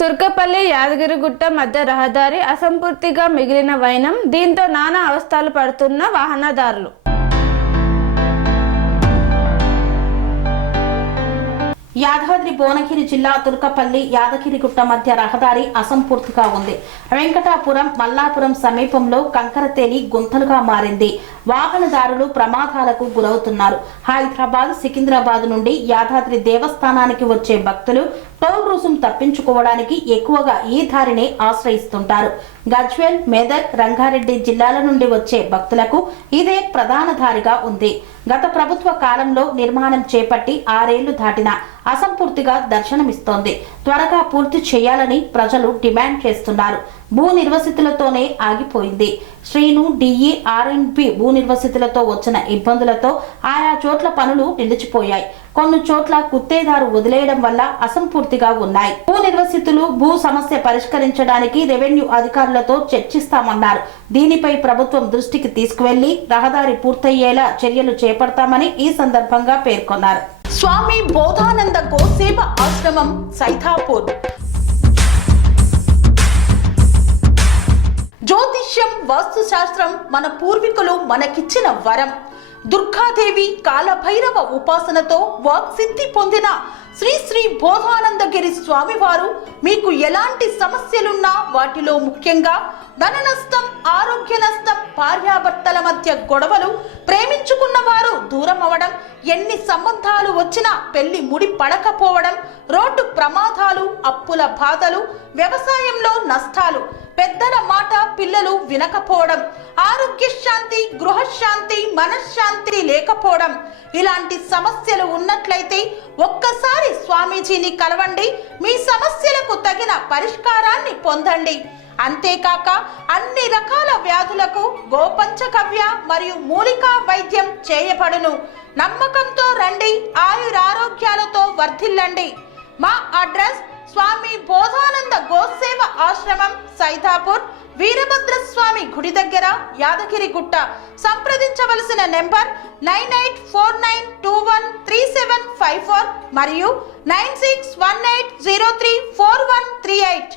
తుర్కపల్లి యాదగిరిగుట్ట మధ్య రహదారి అసంపూర్తిగా మిగిలిన వైనం. దీంతో నానా అవస్థలు పడుతున్న వాహనదారులు. యాదాద్రి భువనగిరి జిల్లా తుర్కపల్లి యాదగిరిగుట్ట మధ్య రహదారి అసంపూర్తిగా ఉంది. వెంకటాపురం మల్లాపురం సమీపంలో కంకర తేలి గుంతలుగా మారింది. వాహనదారులు ప్రమాదాలకు గురవుతున్నారు. హైదరాబాద్, సికింద్రాబాద్ నుండి యాదాద్రి దేవస్థానానికి వచ్చే భక్తులు టోల్ రుసుం తప్పించుకోవడానికి ఎక్కువగా ఈ దారిని ఆశ్రయిస్తుంటారు. గజ్వేల్, మెదక్, రంగారెడ్డి జిల్లాల నుండి వచ్చే భక్తులకు ఇదే ప్రధాన దారిగా ఉంది. గత ప్రభుత్వ కాలంలో నిర్మాణం చేపట్టి 6 ఏళ్లు దాటినా అసంపూర్తిగా దర్శనమిస్తోంది. త్వరగా పూర్తి చేయాలని ప్రజలు డిమాండ్ చేస్తున్నారు. భూ నిర్వసితులతోనే ఆగిపోయింది. శ్రీను డిఈ ఆర్ఎండ్బి భూ నిర్వసితులతో వచ్చిన ఇబ్బందులతో ఆయా చోట్ల పనులు నిలిచిపోయాయి. కొన్ని చోట్ల గుత్తేదారు వదిలేయడం వల్ల అసంపూర్తిగా ఉన్నాయి. భూ నిర్వసితులు భూ సమస్య పరిష్కరించడానికి రెవెన్యూ అధికారులతో చర్చిస్తామన్నారు. దీనిపై ప్రభుత్వం దృష్టికి తీసుకువెళ్లి రహదారి పూర్తయ్యేలా చర్యలు చేపడతామని ఈ సందర్భంగా పేర్కొన్నారు. స్వామి బోధానంద గోసేవ ఆశ్రమం సైథాపూర్. జ్యోతిష్యం, వాస్తుశాస్త్రం మన పూర్వీకులు మనకిచ్చిన వరం. దుర్గాదేవి, కాలభైరవ ఉపాసనతో వాక్సిద్ధి పొందిన శ్రీ శ్రీ బోధానందగిరి స్వామివారు మీకు ఎలాంటి సమస్యలున్నా, వాటిలో ముఖ్యంగా ధన నష్టం, ఆరోగ్య నష్టం, భార్యాభర్తల మధ్య గొడవలు, ప్రేమించుకున్న వారు దూరం అవడం, ఎన్ని సంబంధాలు వచ్చినా పెళ్లి ముడి పడకపోవడం, రోడ్డు ప్రమాదాలు, అప్పుల బాధలు, వ్యవసాయంలో నష్టాలు, పెద్దల మాట పిల్లలు వినకపోవడం, ఆరోగ్య శాంతి, గృహశాంతి, మనశ్శాంతి లేకపోవడం, ఇలాంటి సమస్యలు ఉన్నట్లయితే ఒక్కసారి స్వామీజీని కలవండి. మీ సమస్యలకు తగిన పరిష్కారాన్ని పొందండి. అంతేకాక అన్ని రకాల వ్యాధులకు గోపంచకవ్య మరియు మూలికా వైద్యం చేయబడును. నమ్మకంతో రండి, ఆయురారోగ్యాలతో వర్ధిల్లండి. మా అడ్రస్ స్వామి బోధానంద గోసేవ ఆశ్రమం, సైథాపూర్, వీరభద్రస్వామి గుడి దగ్గర, యాదగిరిగుట్ట. సంప్రదించవలసిన నెంబర్ 9849213754 మరియు 9618034138.